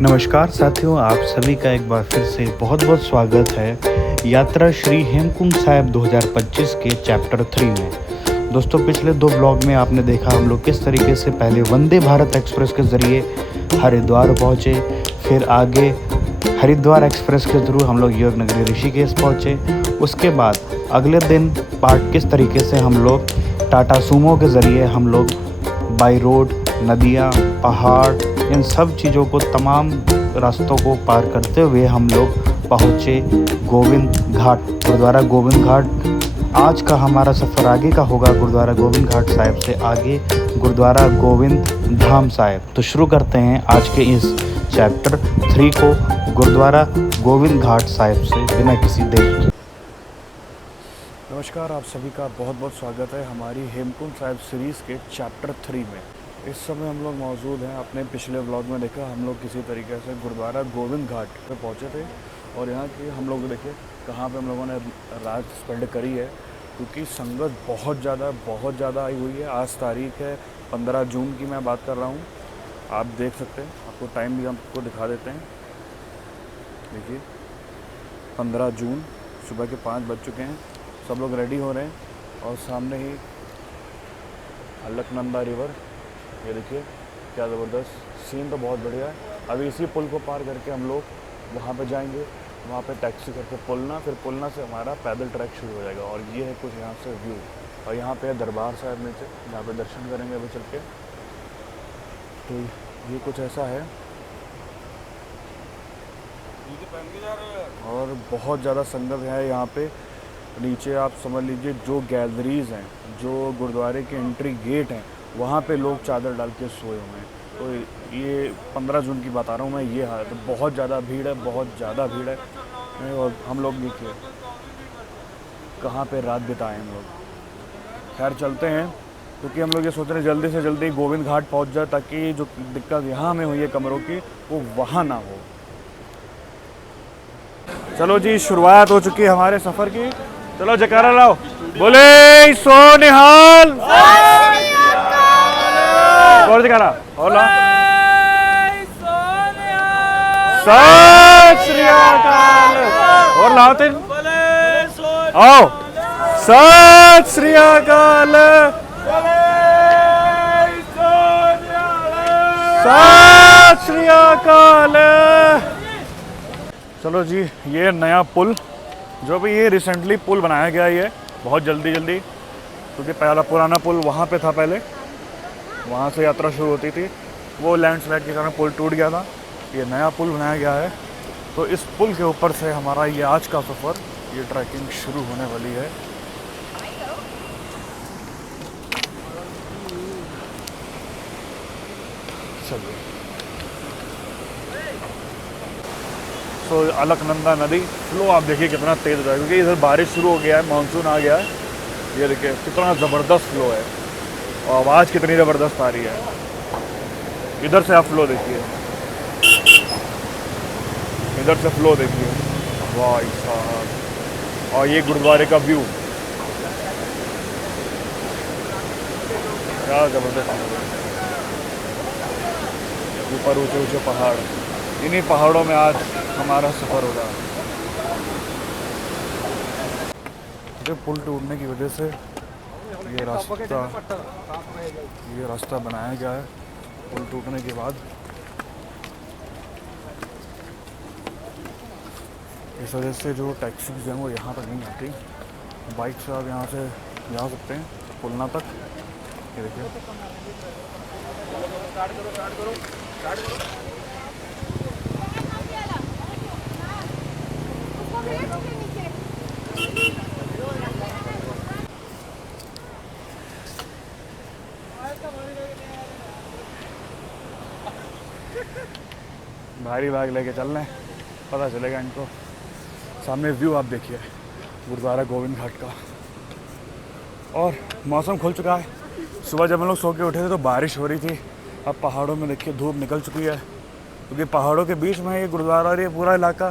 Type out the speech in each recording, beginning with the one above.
नमस्कार साथियों, आप सभी का एक बार फिर से बहुत बहुत स्वागत है यात्रा श्री हेमकुंड साहिब 2025 के चैप्टर 3 में। दोस्तों, पिछले 2 ब्लॉग में आपने देखा हम लोग किस तरीके से पहले वंदे भारत एक्सप्रेस के ज़रिए हरिद्वार पहुँचे, फिर आगे हरिद्वार एक्सप्रेस के थ्रू हम लोग योग नगरी ऋषिकेश पहुँचे। उसके बाद अगले दिन पार्ट किस तरीके से हम लोग टाटा सूमो के ज़रिए हम लोग बाई रोड नदियाँ, पहाड़, इन सब चीज़ों को, तमाम रास्तों को पार करते हुए हम लोग पहुँचे गोविंद घाट, गुरुद्वारा गोविंद घाट। आज का हमारा सफ़र आगे का होगा गुरुद्वारा गोविंद घाट साहिब से आगे गुरुद्वारा गोविंद धाम साहिब। तो शुरू करते हैं आज के इस चैप्टर 3 को गुरुद्वारा गोविंद घाट साहिब से बिना किसी देर के। नमस्कार, आप सभी का बहुत बहुत स्वागत है हमारी हेमकुंड साहिब सीरीज़ के चैप्टर 3 में। इस समय हम लोग मौजूद हैं, अपने पिछले व्लॉग में देखा हम लोग किसी तरीके से गुरुद्वारा गोविंद घाट पे पहुंचे थे और यहाँ की हम लोग देखिए कहाँ पे हम लोगों ने रात स्पेंड करी है, क्योंकि संगत बहुत ज़्यादा आई हुई है। आज तारीख है 15 जून की मैं बात कर रहा हूँ, आप देख सकते हैं। आपको टाइम भी आपको दिखा देते हैं। देखिए 15 जून सुबह के 5 बज चुके हैं, सब लोग रेडी हो रहे हैं और सामने ही अलकनंदा रिवर, ये देखिए क्या ज़बरदस्त सीन, तो बहुत बढ़िया है। अभी इसी पुल को पार करके हम लोग वहाँ पे जाएंगे, वहाँ पे टैक्सी करके पुलना, फिर पुलना से हमारा पैदल ट्रैक शुरू हो जाएगा। और ये है कुछ यहाँ से व्यू, और यहाँ पे है दरबार साहिब नीचे, जहाँ पे दर्शन करेंगे अभी चल के। तो ये कुछ ऐसा है और बहुत ज़्यादा संगत है यहाँ पे। नीचे आप समझ लीजिए जो गैलरीज़ हैं, जो गुरुद्वारे के एंट्री गेट हैं, वहाँ पे लोग चादर डाल के सोए हुए हैं। तो ये 15 जून की बता रहा हूँ मैं, ये हालत है। बहुत ज़्यादा भीड़ है, बहुत ज़्यादा भीड़ है। और हम लोग देखिए कहाँ पे रात बिताए हम लोग। खैर चलते हैं, क्योंकि हम लोग ये सोच रहे हैं जल्दी से जल्दी गोविंद घाट पहुँच जाए, ताकि जो दिक्कत यहाँ हमें हुई है कमरों की, वो वहाँ ना हो। चलो जी, शुरुआत हो चुकी है हमारे सफ़र की। चलो जयकारा लाओ, बोले सो निहाल, और जयकारा और ला, सत श्री अकाल, और लाओ तीन, आओ, सत श्री अकाल, सत श्री अकाल। चलो जी, ये नया पुल, जो भी ये रिसेंटली पुल बनाया गया है, बहुत जल्दी, क्योंकि पहला पुराना पुल वहाँ पे था, पहले वहाँ से यात्रा शुरू होती थी, वो लैंडस्लाइड के कारण पुल टूट गया था। ये नया पुल बनाया गया है, तो इस पुल के ऊपर से हमारा ये आज का सफ़र, ये ट्रैकिंग शुरू होने वाली है। चलिए, तो अलकनंदा नदी फ्लो आप देखिए कितना तेज़ होता है, क्योंकि इधर बारिश शुरू हो गया है, मानसून आ गया है। ये देखिए कितना ज़बरदस्त फ्लो है, और आवाज़ कितनी ज़बरदस्त आ रही है। इधर से आप फ्लो देखिए, इधर से फ्लो देखिए, वाह साहब। और ये गुरुद्वारे का व्यू क्या ज़बरदस्त है। ऊपर ऊंचे ऊंचे पहाड़, इन्हीं पहाड़ों में आज हमारा सफ़र होगा। जो पुल टूटने की वजह से ये रास्ता बनाया गया है, पुल टूटने के बाद इस वजह से जो टैक्सीज हैं वो यहाँ तक नहीं आती। बाइक से आप यहाँ से जा सकते हैं पुलना तक। ये देखिए, भारी बैग लेके चल रहे हैं, पता चलेगा इनको। सामने व्यू आप देखिए गुरुद्वारा गोविंद घाट का, और मौसम खुल चुका है। सुबह जब हम लोग सो के उठे थे तो बारिश हो रही थी, अब पहाड़ों में देखिए धूप निकल चुकी है, क्योंकि पहाड़ों के बीच में ये गुरुद्वारा और ये पूरा इलाका,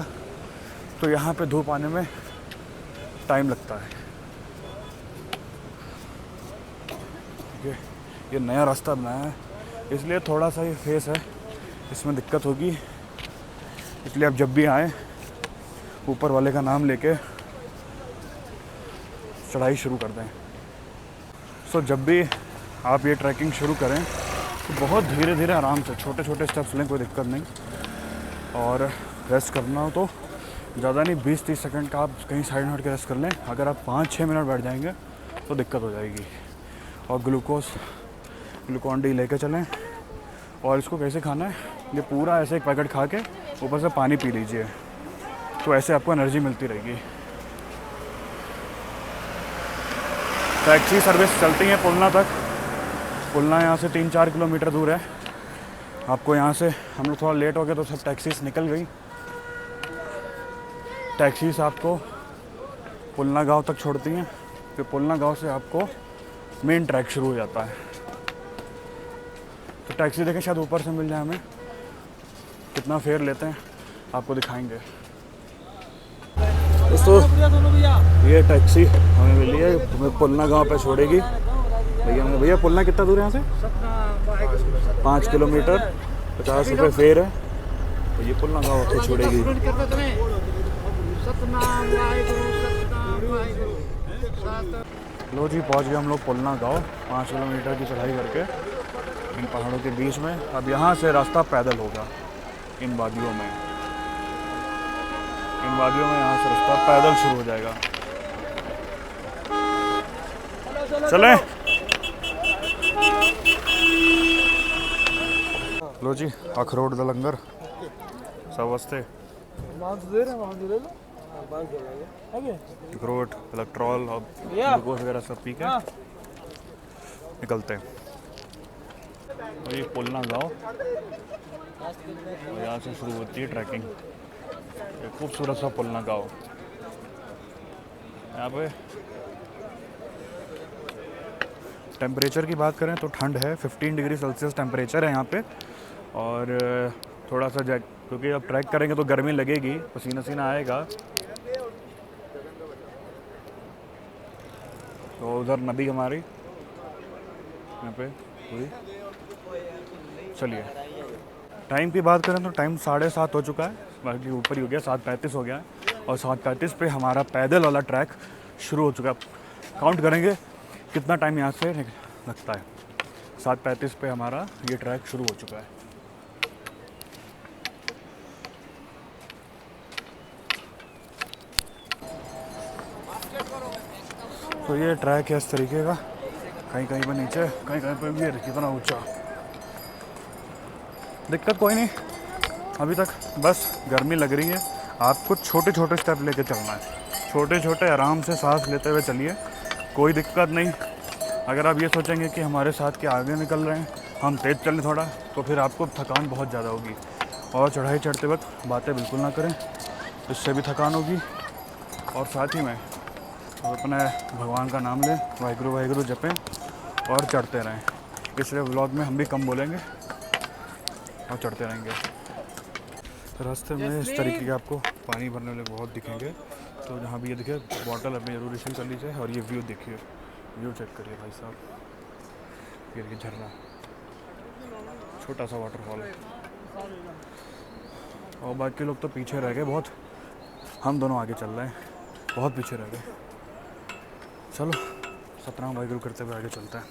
तो यहाँ पे धूप आने में टाइम लगता है। ठीक है, ये नया रास्ता बनाया है, इसलिए थोड़ा सा ये फेस है, इसमें दिक्कत होगी, इसलिए आप जब भी आएँ ऊपर वाले का नाम लेके चढ़ाई शुरू कर दें। सो जब भी आप ये ट्रैकिंग शुरू करें तो बहुत धीरे धीरे आराम से छोटे छोटे स्टेप्स लें, कोई दिक्कत नहीं। और रेस्ट करना हो तो ज़्यादा नहीं, 20-30 सेकंड का आप कहीं साइड में हट के रेस्ट कर लें। अगर आप 5-6 मिनट बैठ जाएंगे तो दिक्कत हो जाएगी। और ग्लूकॉन डी लेके चलें। और इसको कैसे खाना है, ये पूरा ऐसे एक पैकेट खा के ऊपर से पानी पी लीजिए, तो ऐसे आपको एनर्जी मिलती रहेगी। टैक्सी सर्विस चलती है पुलना तक। पुलना यहाँ से 3-4 किलोमीटर दूर है। आपको यहाँ से, हम लोग थोड़ा लेट हो गए तो सब टैक्सीज निकल गई। टैक्सीज आपको पुलना गांव तक छोड़ती हैं, फिर पुलना गांव से आपको मेन ट्रैक शुरू हो जाता है। तो टैक्सी देखें, शायद ऊपर से मिल जाए हमें। कितना फेयर लेते हैं आपको दिखाएंगे। दोस्तों ये टैक्सी हमें मिली है, हमें पुलना गांव पे छोड़ेगी। भैया पुलना कितना दूर है यहाँ से? 5 किलोमीटर, 50 रुपये फेयर है। तो ये पुलना गांव पे छोड़ेगी। लो जी, पहुँच गए हम लोग पुलना गांव। 5 किलोमीटर की चढ़ाई करके इन पहाड़ों के बीच में। अब यहाँ से रास्ता पैदल होगा इन वादियों में। यहाँ से रास्ता पैदल शुरू हो जाएगा। चलें। लो जी, अखरोट दा लंगर सब वास्ते। अखरोट, इलेक्ट्रॉल और ग्लूकोज वगैरह सब पी के निकलते हैं। और ये पुलना गाँव, और यहाँ से शुरू होती है ट्रैकिंग। एक खूबसूरत सा पुलना गाँव। यहाँ पे टेम्परेचर की बात करें तो ठंड है, 15 डिग्री सेल्सियस टेम्परेचर है यहाँ पे। और थोड़ा सा क्योंकि अब ट्रैक करेंगे तो गर्मी लगेगी, पसीना सीना आएगा। तो उधर नदी हमारी यहाँ पे हुई। चलिए, टाइम की बात करें तो टाइम 7:30 हो चुका है, बाकी ऊपर ही हो गया, 7:35 हो गया है। और 7:35 पे हमारा पैदल वाला ट्रैक शुरू हो चुका है। काउंट करेंगे कितना टाइम यहाँ से लगता है। 7:35 पे हमारा ये ट्रैक शुरू हो चुका है। तो ये ट्रैक है इस तरीके का, कहीं कहीं पर नीचे, कहीं कहीं पर ये कितना ऊंचा। दिक्कत कोई नहीं अभी तक, बस गर्मी लग रही है। आपको छोटे छोटे स्टेप लेके चलना है, छोटे छोटे आराम से सांस लेते हुए चलिए, कोई दिक्कत नहीं। अगर आप ये सोचेंगे कि हमारे साथ के आगे निकल रहे हैं, हम तेज़ चलें थोड़ा, तो फिर आपको थकान बहुत ज़्यादा होगी। और चढ़ाई चढ़ते वक्त बातें बिल्कुल ना करें, इससे भी थकान होगी। और साथ ही में अपने भगवान का नाम लें, वाहिगुरु वाहिगुरु जपें और चढ़ते रहें। इसलिए व्लॉग में हम भी कम बोलेंगे और चढ़ते रहेंगे। रास्ते में इस तरीके के आपको पानी भरने वाले बहुत दिखेंगे। तो जहाँ भी ये दिखे बॉटल अपनी जरूर रिफिल कर लीजिए। और ये व्यू देखिए, व्यू चेक करिए भाई साहब। ये देखिए झरना, छोटा सा वाटरफॉल। और बाकी लोग तो पीछे रह गए बहुत, हम दोनों आगे चल रहे हैं, बहुत पीछे रह गए। चलो सतनाम वाहिगुरु करते हुए आगे चलते हैं।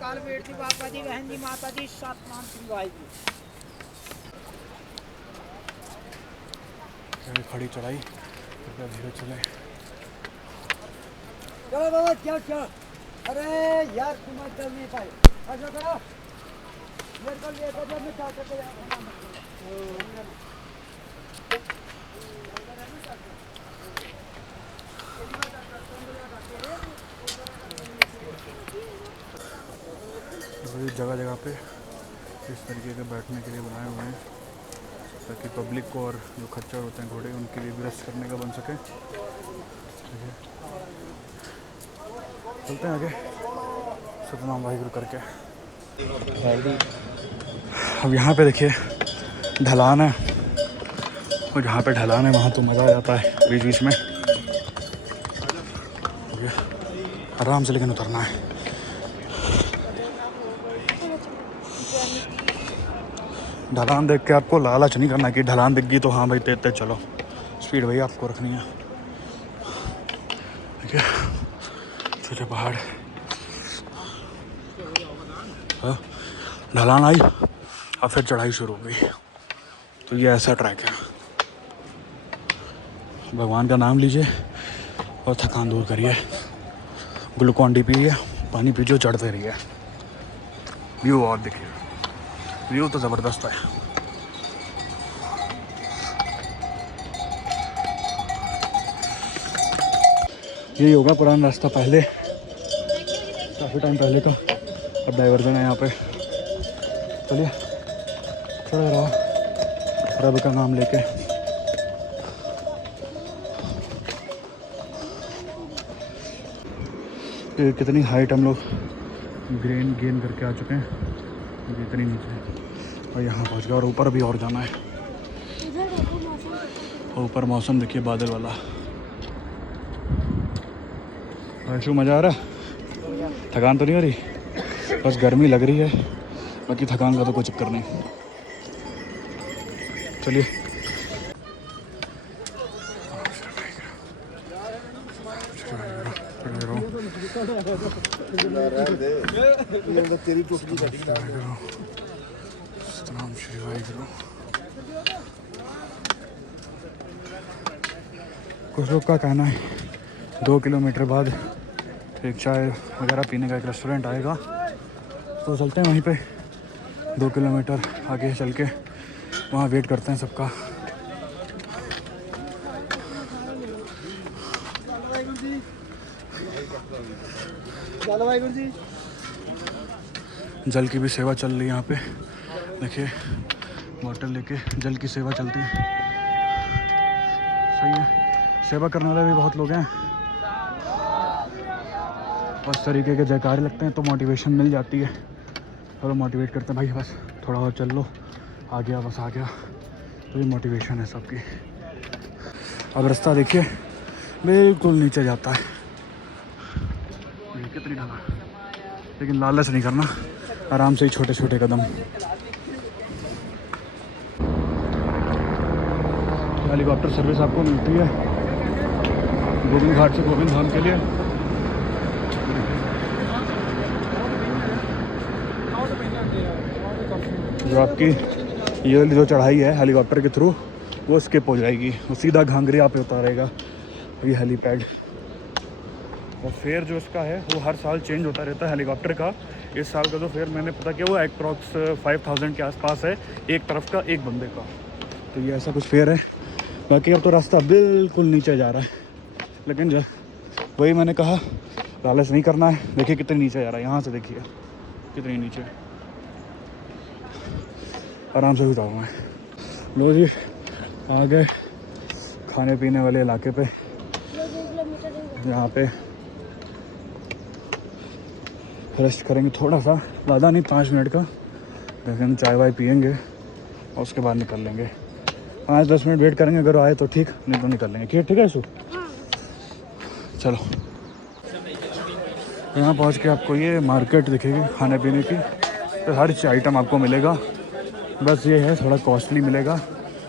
काल बेटी बाबा जी, बहन जी, माता जी, सतनाम श्री वाहिगुरु। खड़ी चढ़ाई, कृपया धीरे चलें। चलो बाबा, क्या अरे यार तुम चल नहीं पाए, ऐसा करो मेरे को लेकर जब मैं चाहता था यार। जगह जगह पे इस तरीके के बैठने के लिए बनाए हुए हैं, ताकि पब्लिक को और जो खच्चर होते हैं घोड़े, उनके लिए भी रेस्ट करने का बन सके। चलते हैं आगे सतनाम वाहिगुरु करके। अब यहाँ पे देखिए ढलान है, और जहाँ पे ढलान है वहाँ तो मज़ा आ जाता है बीच बीच में। आराम से लेकिन उतरना है। ढलान देख के आपको लालच नहीं करना कि ढलान दिख गई तो हाँ भाई तेज तेज चलो। स्पीड भाई आपको रखनी है। ठीक है, छोटे पहाड़, हाँ, ढलान आई और फिर चढ़ाई शुरू हो गई। तो ये ऐसा ट्रैक है। भगवान का नाम लीजिए और थकान दूर करिए। ग्लूकॉन डी पीजिए, पानी पीजिए, चढ़ते रहिए। व्यू और देखिए, व्यू तो ज़बरदस्त है। यही होगा पुराना रास्ता पहले, काफ़ी टाइम पहले का। अब डाइवर्जन है यहाँ पे। चलिए चढ़ रहा रब का नाम लेके। ये कितनी हाइट हम लोग गेन करके आ चुके हैं, इतनी नीचे, और यहाँ पहुँच गया। और ऊपर भी और जाना है। ऊपर मौसम देखिए बादल वाला। ऐशू मज़ा आ रहा? थकान तो नहीं हो रही? बस गर्मी लग रही है, बाकी थकान का तो कोई चक्कर नहीं। चलिए सतनाम श्री वाहिगुरु। कुछ लोग का कहना है 2 किलोमीटर बाद एक चाय वगैरह पीने का एक रेस्टोरेंट आएगा, तो चलते हैं वहीं पे। 2 किलोमीटर आगे चल के वहाँ वेट करते हैं सबका। जल की भी सेवा चल रही है यहाँ पे, देखिए बोतल लेके जल की सेवा चलती है। सही है, सेवा करने वाले भी बहुत लोग हैं। उस तरीके के जयकारे लगते हैं तो मोटिवेशन मिल जाती है, और मोटिवेट करते हैं भाई बस थोड़ा और चल लो, आ गया बस आ गया। तो ये मोटिवेशन है सबकी। अब रास्ता देखिए बिल्कुल नीचे जाता है, कितनी ढला, लेकिन लालच नहीं करना, आराम से ही छोटे छोटे कदम। हेलीकॉप्टर सर्विस आपको मिलती है गोविंद घाट से गोविंद धाम के लिए। जो आपकी ये वाली जो चढ़ाई है हेलीकॉप्टर के थ्रू, वो स्किप हो जाएगी, वो सीधा घांगरिया पे उतारेगा ये हेलीपैड। और फेयर जो इसका है वो हर साल चेंज होता रहता है हेलीकॉप्टर का। इस साल का जो फेयर मैंने पता किया वो अप्रॉक्स 5000 के आसपास है, एक तरफ का एक बंदे का। तो ये ऐसा कुछ फेयर है। बाकी अब तो रास्ता बिल्कुल नीचे जा रहा है, लेकिन वही मैंने कहा लालच नहीं करना है। देखिए कितनी नीचे जा रहा है, यहाँ से देखिए कितनी नीचे। आराम से उतारूँ मैं। लो जी आ गए खाने पीने वाले इलाके पे। यहाँ पे रेस्ट करेंगे थोड़ा सा, ज़्यादा नहीं, 5 मिनट का। लेकिन चाय वाय पियेंगे और उसके बाद निकल लेंगे। 5-10 मिनट वेट करेंगे, अगर आए तो ठीक, नहीं तो निकल लेंगे। ठीक है सु, चलो। यहाँ पहुँच के आपको ये मार्केट दिखेगी खाने पीने की, तो हर आइटम आपको मिलेगा। बस ये है थोड़ा कॉस्टली मिलेगा।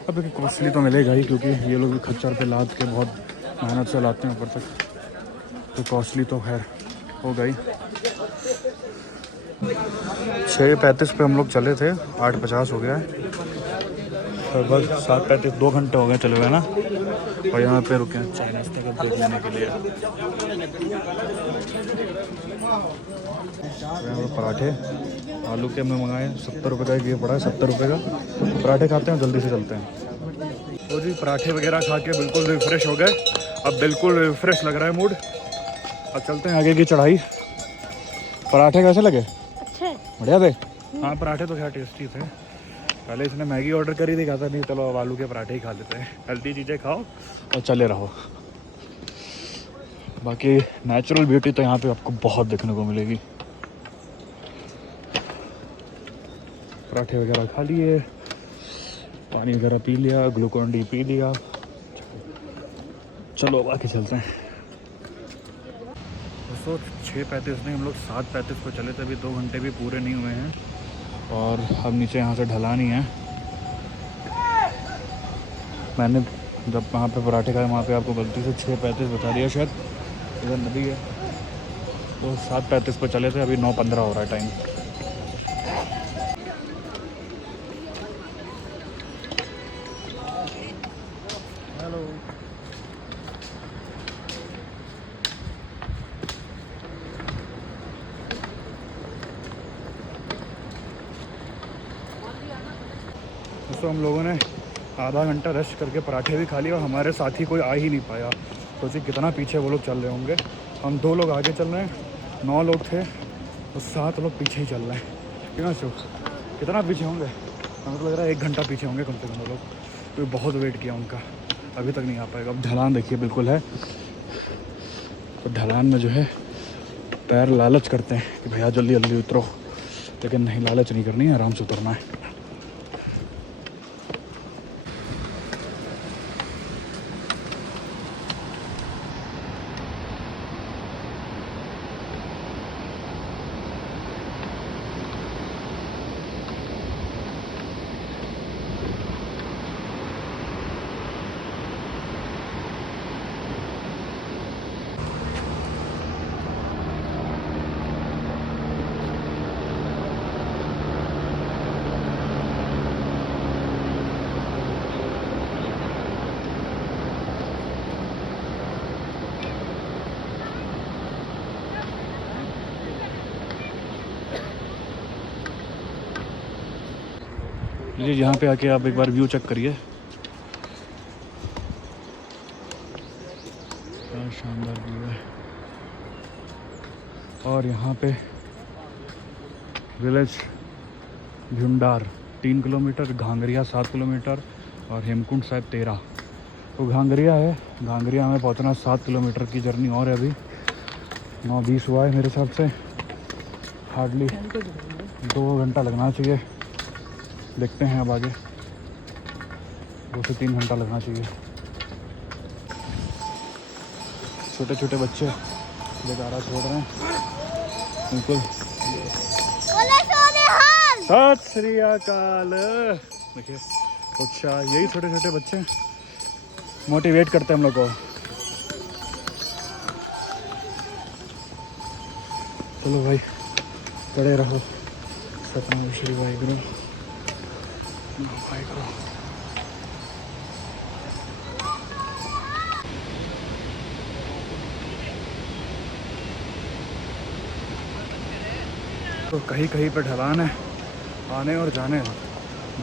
अब कॉस्टली तो मिलेगा ही, क्योंकि ये लोग भी खच्चर पे लाद के बहुत मेहनत से लाते हैं ऊपर तक, तो कॉस्टली तो खैर हो गई। 6:35 पे हम लोग चले थे, 8:50 हो गया है, लगभग 7:35, 2 घंटे हो गए चले हुए ना। और यहाँ पे रुके हैं चाय नाश्ते का ब्रेक लेने के लिए। पराठे आलू के हमने मंगाए, 70 रुपये का एक ये पड़ा है, 70 रुपये का। पराठे खाते हैं, जल्दी से चलते हैं। तो जी पराठे वगैरह खा के बिल्कुल रिफ्रेश हो गए, अब बिल्कुल रिफ्रेश लग रहा है मूड। अब चलते हैं आगे की चढ़ाई। पराठे कैसे लगे? अच्छे, बढ़िया थे। हाँ पराठे तो खैर टेस्टी थे। पहले इसने मैगी ऑर्डर करी थी, कहता नहीं चलो अब आलू के पराठे ही खा लेते हैं, हेल्दी चीज़ें खाओ और चले रहो। बाकी नेचुरल ब्यूटी तो यहाँ पे आपको बहुत देखने को मिलेगी। पराठे वगैरह खा लिए, पानी वगैरह पी लिया, ग्लूकॉन डी पी लिया। चलो अब आके चलते हैं दोस्तों। 6:35 नहीं, हम लोग 7:35 पर चले थे। अभी 2 घंटे भी पूरे नहीं हुए हैं और अब नीचे यहाँ से ढलान ही है। मैंने जब वहाँ पे पराठे खाए वहाँ पे आपको गलती से 6:35 बता दिया, शायद इधर नदी है। तो 7:35 पर चले थे, अभी 9:15 हो रहा है टाइम। हेलो, दोस्तों हम लोगों ने आधा घंटा रेस्ट करके पराठे भी खा लिए और हमारे साथी कोई आ ही नहीं पाया। सोचिए कितना पीछे वो लोग चल रहे होंगे। हम 2 लोग आगे चल रहे हैं, 9 लोग थे और 7 लोग पीछे ही चल रहे हैं। कितना चुप, कितना पीछे होंगे? हमें तो लग रहा है 1 घंटा पीछे होंगे कम से कम वो लोग। तो बहुत वेट किया उनका, अभी तक नहीं आ पाएगा। अब ढलान देखिए बिल्कुल है, तो ढलान में जो है पैर लालच करते हैं कि भैया जल्दी जल्दी उतरो, लेकिन नहीं, लालच नहीं करनी है, आराम से उतरना है। लीजिए यहाँ पे आके आप एक बार व्यू चेक करिए, क्या शानदार व्यू है। और यहाँ पे village Bhyundar 3 kilometre, Ghangaria 7 kilometre और हेमकुंड साहिब 13। तो घांगरिया है, घांगरिया हमें पहुँचना 7 किलोमीटर की जर्नी और है। अभी 9:20 हुआ है मेरे हिसाब से, हार्डली 2 घंटा लगना चाहिए। देखते हैं अब आगे, 2 से 3 घंटा लगना चाहिए। छोटे छोटे बच्चे बेगारा छोड़ रहे हैं बिल्कुल। सत श्री अकाल। देखिए अच्छा, यही छोटे छोटे बच्चे मोटिवेट करते हैं हम लोग को। चलो भाई, पड़े रहो। सतनाम श्री वाहिगुरु वाहिगुरु। तो कहीं कहीं पर ढलान है, आने और जाने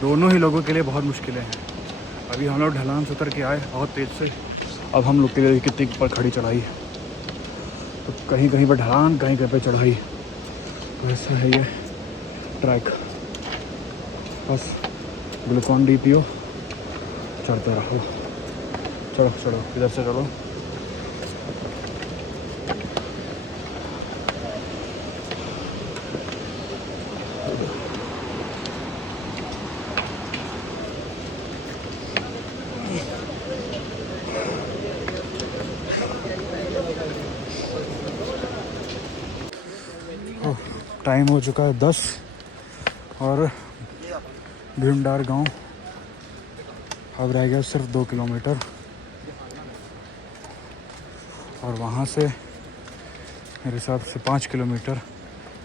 दोनों ही लोगों के लिए बहुत मुश्किलें हैं। अभी हम लोग ढलान से उतर के आए बहुत तेज़ से, अब हम लोग के लिए कितनी पर खड़ी चढ़ाई। तो कहीं कहीं पर ढलान, कहीं कहीं पर चढ़ाई। तो ऐसा है ये ट्रैक। बस ग्लूकॉन डी पियो, चढ़ते रहो। चलो चलो, इधर से चलो। टाइम हो चुका है 10 और भ्यूंडार गांव अब रह गया सिर्फ 2 किलोमीटर। और वहाँ से मेरे हिसाब से 5 किलोमीटर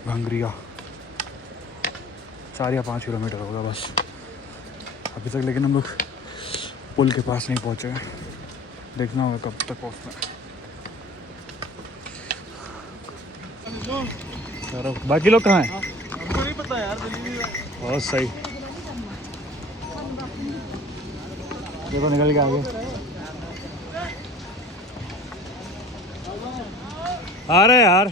घांगरिया, 4 या 5 किलोमीटर होगा बस अभी तक। लेकिन हम लोग पुल के पास नहीं पहुँचे हैं, देखना होगा कब तक पहुँचना है। बाकी लोग कहाँ हैं? हमको नहीं पता यार, बहुत सही, देखो निकल के आगे आ रहे यार।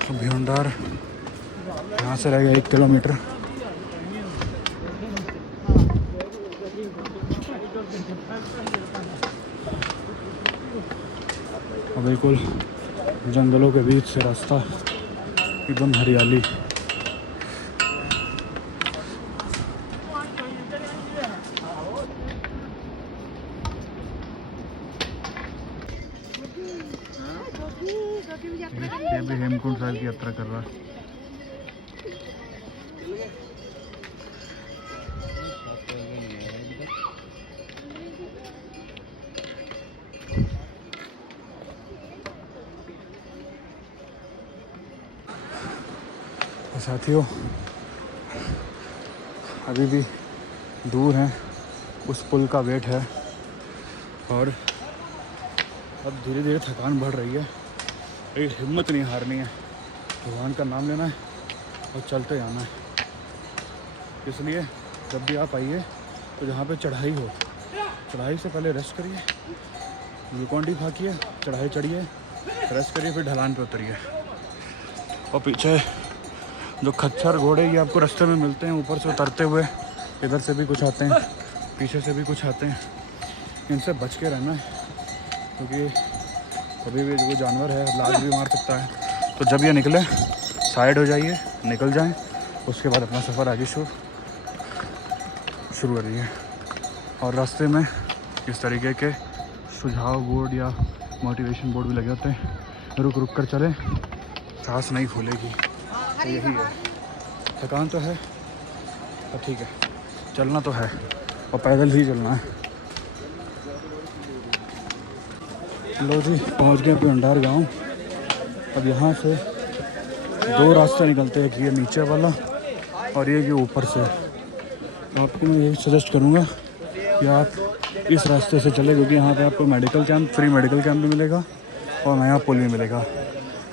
तो भीमडार यहाँ से रहेगा 1 किलोमीटर। और बिल्कुल जंगलों के बीच से रास्ता, एकदम हरियाली। ये भी हेमकुंड साहिब की यात्रा कर रहा है। साथियों अभी भी दूर हैं, उस पुल का वेट है और अब धीरे धीरे थकान बढ़ रही है। एक हिम्मत नहीं हारनी है, भगवान का नाम लेना है और चलते जाना है। इसलिए जब भी आप आइए तो जहाँ पे चढ़ाई हो, चढ़ाई से पहले रेस्ट करिए, ग्लूकॉन डी फाकिए, चढ़ाई चढ़िए, रेस्ट करिए, फिर ढलान पे उतरिए। और पीछे जो खच्चर घोड़े ये आपको रास्ते में मिलते हैं, ऊपर से उतरते हुए इधर से भी कुछ आते हैं, पीछे से भी कुछ आते हैं। इनसे बच के रहना है क्योंकि कभी भी जो जानवर है लात भी मार सकता है। तो जब ये निकले साइड हो जाइए, निकल जाएं, उसके बाद अपना सफ़र आगे शुरू करिए। और रास्ते में इस तरीके के सुझाव बोर्ड या मोटिवेशन बोर्ड भी लगे होते हैं, रुक रुक कर चलें, सांस नहीं फूलेगी। तो यही है, थकान तो है पर ठीक है, चलना तो है और पैदल ही चलना है। लो जी पहुंच गए भीमडार गांव। अब यहाँ से 2 रास्ते निकलते हैं, ये नीचे वाला और ये ऊपर से। आपको मैं यही सजेस्ट करूँगा कि आप इस रास्ते से चले, क्योंकि यहाँ पे आपको medical camp, free medical camp भी मिलेगा और नया पुल भी मिलेगा।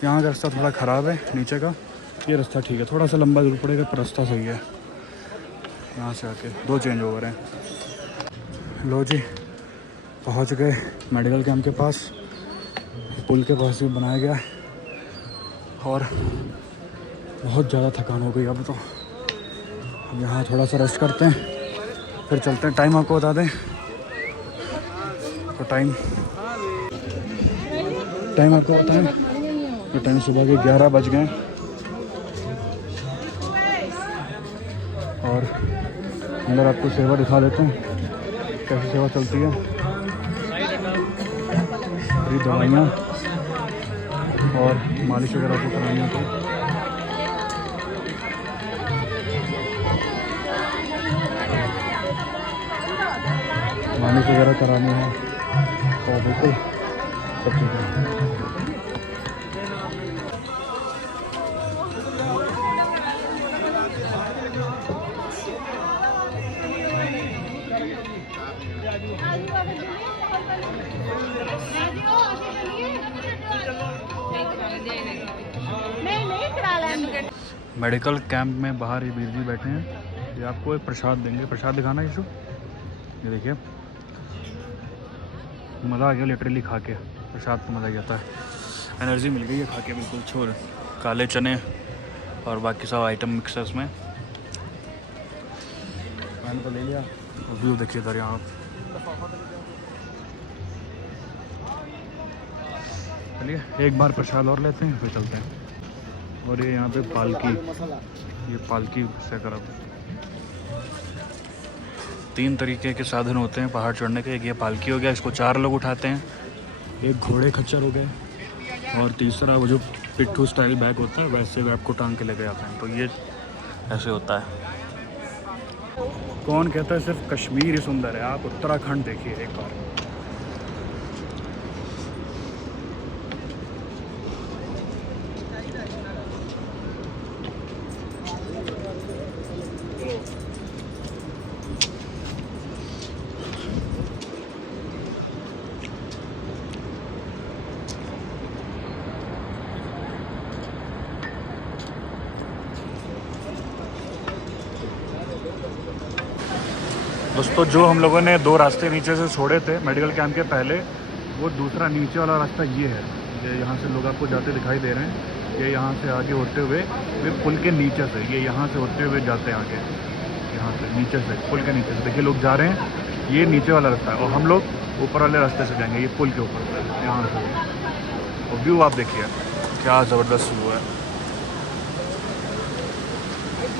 यहाँ का रास्ता थोड़ा ख़राब है नीचे का, ये रास्ता ठीक है, थोड़ा सा लंबा जरूर पड़ेगा पर रास्ता सही है। यहाँ से आके 2 चेंज ओवर हैं। लो जी पहुँच गए मेडिकल कैंप के पास, पुल के पास भी बनाया गया है और बहुत ज़्यादा थकान हो गई अब तो। अब यहाँ थोड़ा सा रेस्ट करते हैं फिर चलते हैं। टाइम आपको बता दें तो टाइम आपको बताएं तो टाइम सुबह के 11 बज गए और अंदर आपको सेवा दिखा देते हैं कैसी सेवा चलती है। फ्री दवाइयाँ और मालिश वगैरह आपको करानी होती है। मालिश वगैरह करानी है और बिल्कुल सब चीज़ें। मेडिकल कैंप में बाहर ही वीर जी बैठे हैं, ये आपको एक प्रसाद देंगे। प्रसाद दिखाना यीशु, ये देखिए मज़ा आ गया लिटरली खा के, प्रसाद को मज़ा आ जाता है, एनर्जी मिल गई है खा के बिल्कुल। छोड़ काले चने और बाकी सब आइटम मिक्सर्स में मैंने तो ले लिया। व्यू देखिए इधर यहाँ चलिए एक बार प्रसाद और लेते हैं फिर चलते हैं। और ये यहाँ पे पालकी, ये पालकी से कर 3 तरीके के साधन होते हैं पहाड़ चढ़ने के। एक ये पालकी हो गया, इसको 4 लोग उठाते हैं। एक घोड़े खच्चर हो गए और तीसरा वो जो पिट्ठू स्टाइल बैग होता है वैसे बैग को टांग के लेके जाते हैं। तो ये ऐसे होता है। कौन कहता है सिर्फ कश्मीर ही सुंदर है, आप उत्तराखंड देखिए एक बार। दोस्तों जो हम लोगों ने 2 रास्ते नीचे से छोड़े थे मेडिकल कैंप के पहले, वो दूसरा नीचे वाला रास्ता ये है, ये यहाँ से लोग आपको जाते दिखाई दे रहे हैं। ये यहाँ से आगे होते हुए वे पुल के नीचे से, ये यहाँ से होते हुए जाते हैं आगे, यहाँ से नीचे से, पुल के नीचे से देखिए लोग जा रहे हैं। ये नीचे वाला रास्ता है और हम लोग ऊपर वाले रास्ते से जाएंगे, ये पुल के ऊपर से यहाँ से। और व्यू आप देखिए क्या ज़बरदस्त व्यू है।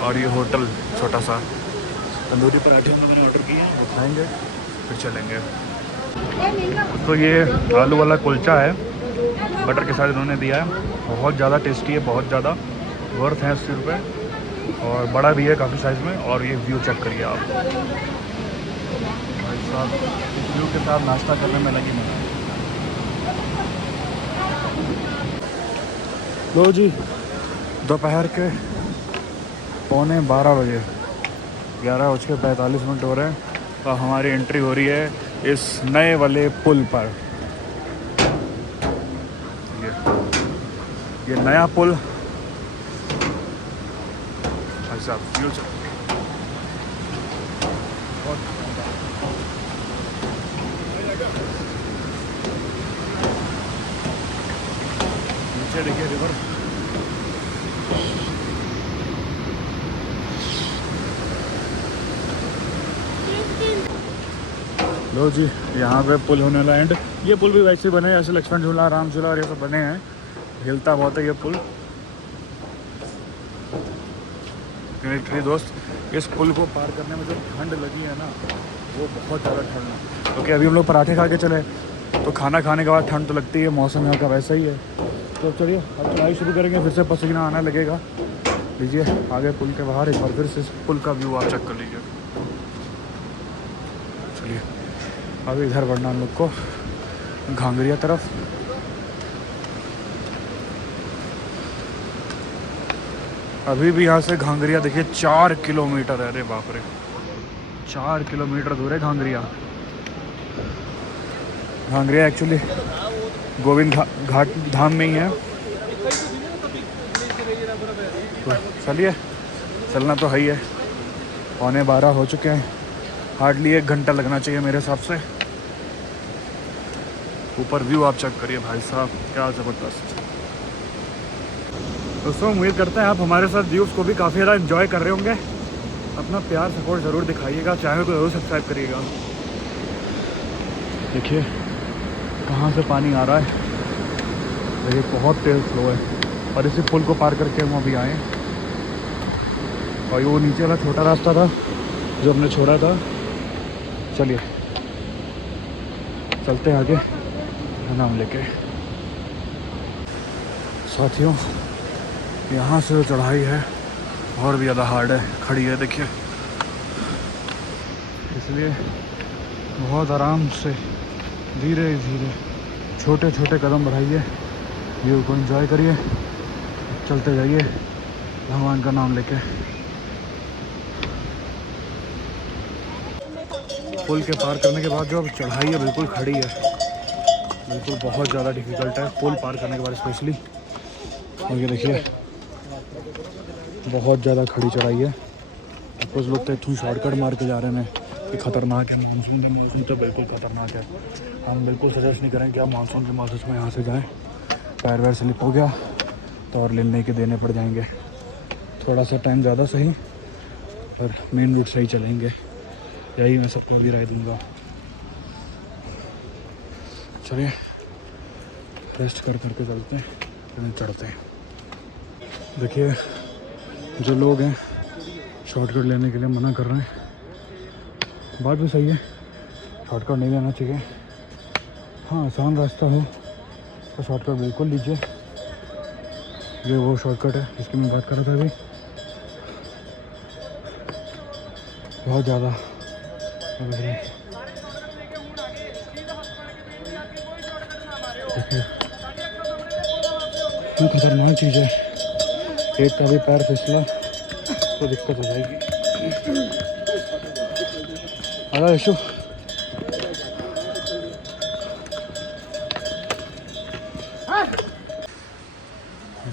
और ये होटल छोटा सा, तंदूरी पराठे मैंने ऑर्डर किए हैं, वो खाएंगे फिर चलेंगे। तो ये आलू वाला कुलचा है, बटर के साथ इन्होंने दिया है, बहुत ज़्यादा टेस्टी है, बहुत ज़्यादा वर्थ है 80 रुपये। और बड़ा भी है काफ़ी साइज़ में। और ये व्यू चेक करिए आप भाई साहब, इस व्यू के साथ नाश्ता करने में लगी मजा। लो जी, दोपहर के 11:15 बजे, 11:45 हो रहे हैं और हमारी एंट्री हो रही है इस नए वाले पुल पर। ये नया पुल भाई साहब, व्यू नीचे देखिए रिवर। लो जी, यहाँ पे पुल होने वाला एंड। ये पुल भी वैसे बने जैसे लक्ष्मण झूला, राम झूला और ये सब बने हैं। हिलता बहुत है ये पुल। लिटरली दोस्त, इस पुल को पार करने में जो ठंड लगी है ना, वो बहुत ज़्यादा ठंड है। क्योंकि अभी हम लोग पराठे खा के चले, तो खाना खाने के बाद ठंड तो लगती है, मौसम यहाँ का वैसा ही है। तो चलिए अब चढ़ाई शुरू करेंगे, फिर से पसीना आने लगेगा। लीजिए आगे पुल के बाहर एक बार फिर से इस पुल का व्यू आप चेक कर लीजिए। चलिए अभी इधर बढ़ना हम लोग को घांगरिया तरफ। अभी भी यहाँ से घांगरिया देखिए 4 किलोमीटर है। अरे बाप रे, 4 किलोमीटर दूर है घांगरिया। घांगरिया एक्चुअली गोविंद घाट धाम में ही है। तो चलिए, चलना तो है ही है। 11:15 हो चुके हैं, हार्डली 1 घंटा लगना चाहिए मेरे हिसाब से। ऊपर व्यू आप चेक करिए भाई साहब, क्या ज़बरदस्त। दोस्तों उम्मीद करते हैं आप हमारे साथ व्यूज़ को भी काफ़ी ज़्यादा एंजॉय कर रहे होंगे। अपना प्यार सपोर्ट ज़रूर दिखाइएगा, चैनल को ज़रूर सब्सक्राइब करिएगा। देखिए कहाँ से पानी आ रहा है, देखिए बहुत तेज़ फ्लो है। और इसी पुल को पार करके हम अभी आए। और ये वो नीचे वाला छोटा रास्ता था जो हमने छोड़ा था। चलिए चलते हैं आगे नाम लेके। साथियों यहाँ से जो चढ़ाई है और भी ज़्यादा हार्ड है, खड़ी है देखिए, इसलिए बहुत आराम से धीरे धीरे छोटे छोटे कदम बढ़ाइए, व्यू को एंजॉय करिए, चलते जाइए भगवान का नाम लेके। पुल के पार करने के बाद जो अब चढ़ाई है बिल्कुल खड़ी है, बिल्कुल बहुत ज़्यादा डिफ़िकल्ट है पुल पार करने के बाद स्पेशली। और ये देखिए बहुत ज़्यादा खड़ी चढ़ाई है। कुछ लोग तो इतनी शॉर्टकट मार के जा रहे हैं कि ख़तरनाक है। मानसून के मौसम तो बिल्कुल ख़तरनाक है। हम बिल्कुल सजेस्ट नहीं करें कि आप मानसून के मौसम में यहाँ से जाएं। पैर वैर स्लिप हो गया तो और लेने के देने पड़ जाएंगे। थोड़ा सा टाइम ज़्यादा सही और मेन रूट से ही चलेंगे, यही मैं सबको भी राय दूँगा। चलिए रेस्ट कर करके चलते हैं, फिर चढ़ते हैं। देखिए जो लोग हैं शॉर्टकट लेने के लिए मना कर रहे हैं, बात भी सही है, शॉर्टकट नहीं लेना चाहिए। हाँ आसान रास्ता हो तो शॉर्टकट बिल्कुल लीजिए। ये वो शॉर्टकट है जिसकी मैं बात कर रहा था अभी। बहुत ज़्यादा देखिए खतरनाक चीज़ है, एक का भी पैर फिसला तो दिक्कत हो जाएगी। अरे यशु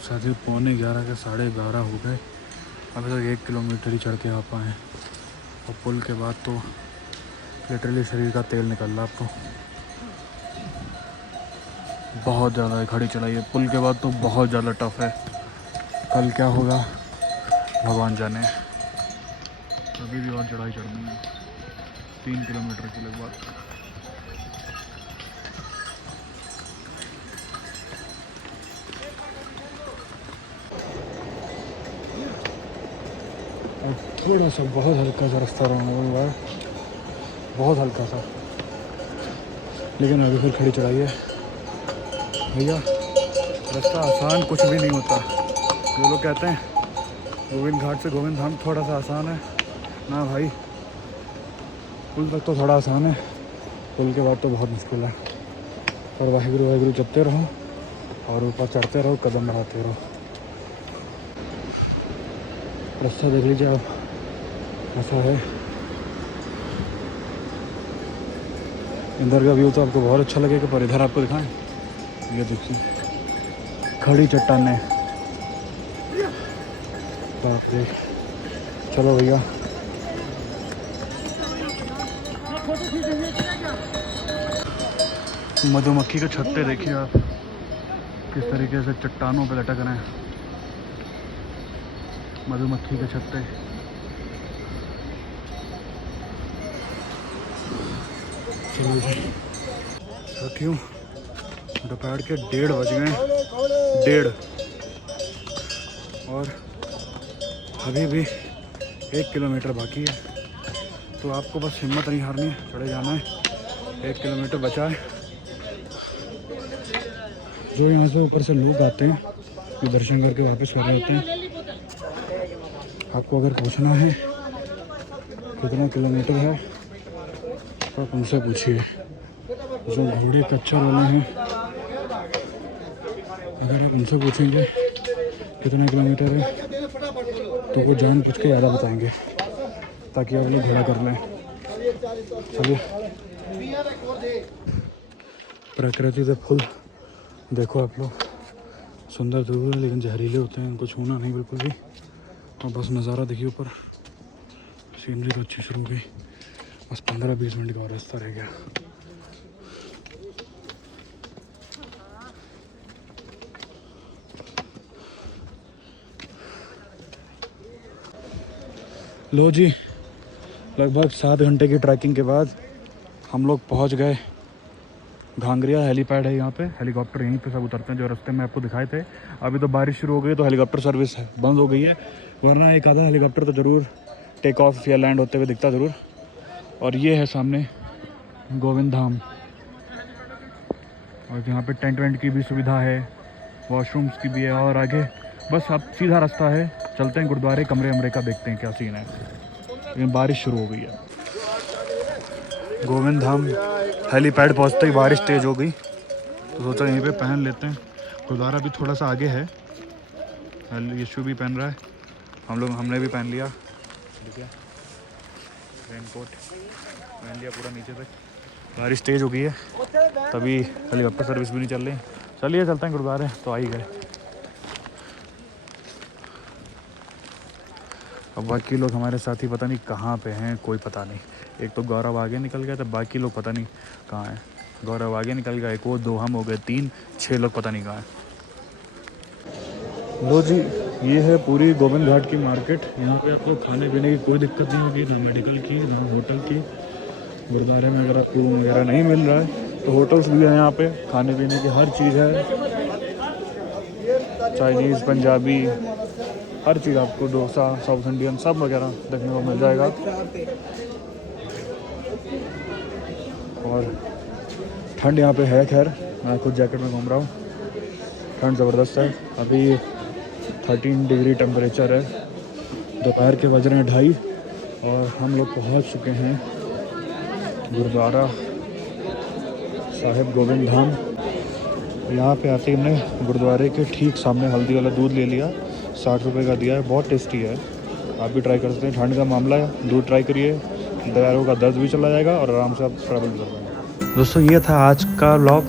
साथी 11:15 के 11:30 हो गए, अभी तक 1 किलोमीटर ही चढ़ के आ पाए हैं। और पुल के बाद तो लिटरली शरीर का तेल निकल रहा अब तो। बहुत ज़्यादा है खड़ी चढ़ाई है। पुल के बाद तो बहुत ज़्यादा टफ है। कल क्या होगा भगवान जाने। अभी भी और चढ़ाई चढ़नी है 3 किलोमीटर के लगभग। और थोड़ा सा बहुत हल्का सा रास्ता रहा हूँ यार, बहुत हल्का सा, लेकिन अभी फिर खड़ी चढ़ाई है भैया। रास्ता आसान कुछ भी नहीं होता। जो लोग कहते हैं गोविंद घाट से गोविंद धाम थोड़ा सा आसान है ना भाई, पुल तक तो थोड़ा आसान है, पुल के बाद तो बहुत मुश्किल है। पर वाहिगुरु वाहिगुरु जपते रहो और ऊपर चढ़ते रहो, कदम बढ़ाते रहो। रास्ता देख लीजिए आप ऐसा है। इधर का व्यू तो आपको बहुत अच्छा लगेगा, पर इधर आपको दिखाएं, ये देखिए खड़ी चट्टानें। बाप रे। चलो भैया मधुमक्खी के छत्ते देखिए आप किस तरीके से चट्टानों पे लटक रहे हैं। मधुमक्खी के छत्ते। चलो जी साथियों, दोपहर के 1:30 बज गए, 1:30, और अभी भी 1 किलोमीटर बाकी है। तो आपको बस हिम्मत नहीं हारनी है, चढ़े जाना है। 1 किलोमीटर बचा है। जो यहाँ से ऊपर से लोग आते हैं वो दर्शन करके वापस कर रहे होते हैं। आपको अगर पूछना है कितना किलोमीटर है तो आप उनसे पूछिए। जो घोड़े कच्चर वाले हैं, अगर आप उनसे पूछेंगे कितना किलोमीटर है तो वो जान पूछ के ज़्यादा बताएंगे, ताकि आप लोग घोड़ा कर लें। चलिए प्रकृति से फूल देखो आप लोग, सुंदर जरूर है लेकिन जहरीले होते हैं, इनको छूना नहीं बिल्कुल भी। और बस नज़ारा देखिए ऊपर, सीनरी तो अच्छी शुरू हो गई। बस 15-20 मिनट का और रास्ता रह गया। लो जी, लगभग 7 घंटे की ट्रैकिंग के बाद हम लोग पहुंच गए घांगरिया। हेलीपैड है यहाँ पे, हेलीकॉप्टर यहीं पे सब उतरते हैं जो रास्ते में आपको दिखाए थे। अभी तो बारिश शुरू हो गई तो हेलीकॉप्टर सर्विस बंद हो गई है, वरना एक आधा हेलीकॉप्टर तो ज़रूर टेक ऑफ या लैंड होते हुए दिखता ज़रूर। और ये है सामने गोविंद धाम, और यहाँ पे टेंट वेंट की भी सुविधा है, वॉशरूम्स की भी है। और आगे बस अब सीधा रास्ता है, चलते हैं गुरुद्वारे, कमरे वमरे का देखते हैं क्या सीन है। लेकिन बारिश शुरू हो गई है। गोविंद धाम हेलीपैड पहुँचते ही बारिश तेज़ हो गई तो सोचा यहीं पे पहन लेते हैं। गुरुद्वारा भी थोड़ा सा आगे है। यीशु भी पहन रहा है, हमने भी पहन लिया, ठीक है, रेनकोट पहन लिया पूरा नीचे तक। बारिश तेज़ हो गई है तभी हेलीकॉप्टर सर्विस भी नहीं चल रही। चलिए चलते हैं गुरुद्वारे, तो आ ही गए। अब बाकी लोग हमारे साथी पता नहीं कहाँ पे हैं, कोई पता नहीं। एक तो गौरव आगे निकल गया तो बाकी लोग पता नहीं कहाँ हैं। गौरव आगे निकल गया, एक वो, 2 हम हो गए, 3, 6 लोग पता नहीं कहाँ हैं। लो जी, ये है पूरी गोविंद घाट की मार्केट। यहाँ पे आपको खाने पीने की कोई दिक्कत नहीं होगी, ना मेडिकल की ना होटल की। गुरुद्वारे में अगर आपको रूम वगैरह नहीं मिल रहा है तो होटल्स भी हैं यहाँ पे, खाने पीने की हर चीज़ है, चाइनीज़, पंजाबी, हर चीज़ आपको, डोसा, साउथ इंडियन सब वगैरह देखने को मिल जाएगा। और ठंड यहाँ पे है, खैर मैं खुद जैकेट में घूम रहा हूँ, ठंड ज़बरदस्त है। अभी 13 डिग्री टेम्परेचर है, दोपहर के बज रहे हैं 2:30 और हम लोग पहुँच चुके हैं गुरुद्वारा साहिब गोविंद धाम। यहाँ पे आते ही हमने गुरुद्वारे के ठीक सामने हल्दी वाला दूध ले लिया, 60 रुपये का दिया है, बहुत टेस्टी है। आप भी ट्राई कर सकते हैं, ठंड का मामला है, दूध ट्राई करिए, पैरों का दर्द भी चला जाएगा और आराम से आप ट्रैवल भी कर पाएंगे। दोस्तों ये था आज का व्लॉग।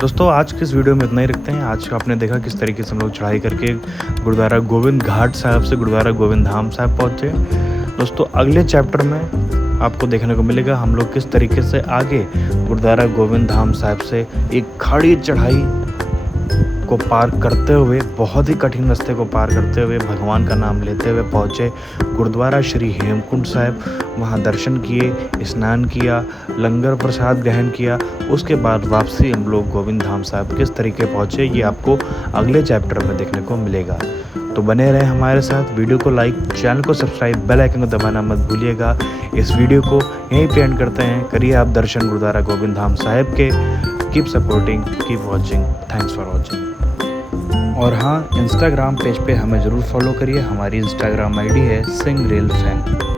दोस्तों आज के इस वीडियो में इतना ही रखते हैं। आज आपने देखा किस तरीके से हम लोग चढ़ाई करके गुरुद्वारा गोविंद घाट साहब से गुरुद्वारा गोविंद धाम साहब पहुँचे। दोस्तों अगले चैप्टर में आपको देखने को मिलेगा हम लोग किस तरीके से आगे गुरुद्वारा गोविंद धाम साहिब से एक खड़ी चढ़ाई को पार करते हुए, बहुत ही कठिन रास्ते को पार करते हुए, भगवान का नाम लेते हुए पहुँचे गुरुद्वारा श्री हेमकुंड साहिब। वहाँ दर्शन किए, स्नान किया, लंगर प्रसाद ग्रहण किया। उसके बाद वापसी हम लोग गोविंद धाम साहिब किस तरीके पहुँचे, ये आपको अगले चैप्टर में देखने को मिलेगा। तो बने रहें हमारे साथ। वीडियो को लाइक, चैनल को सब्सक्राइब, बेल आइकन को दबाना मत भूलिएगा। इस वीडियो को यहीं पे एंड करते हैं। करिए आप दर्शन गुरुद्वारा गोविंद धाम साहिब के। Keep supporting, keep watching. Thanks for watching. और हाँ, इंस्टाग्राम पेज पे हमें ज़रूर फॉलो करिए। हमारी इंस्टाग्राम आईडी है सिंह रेल फैन।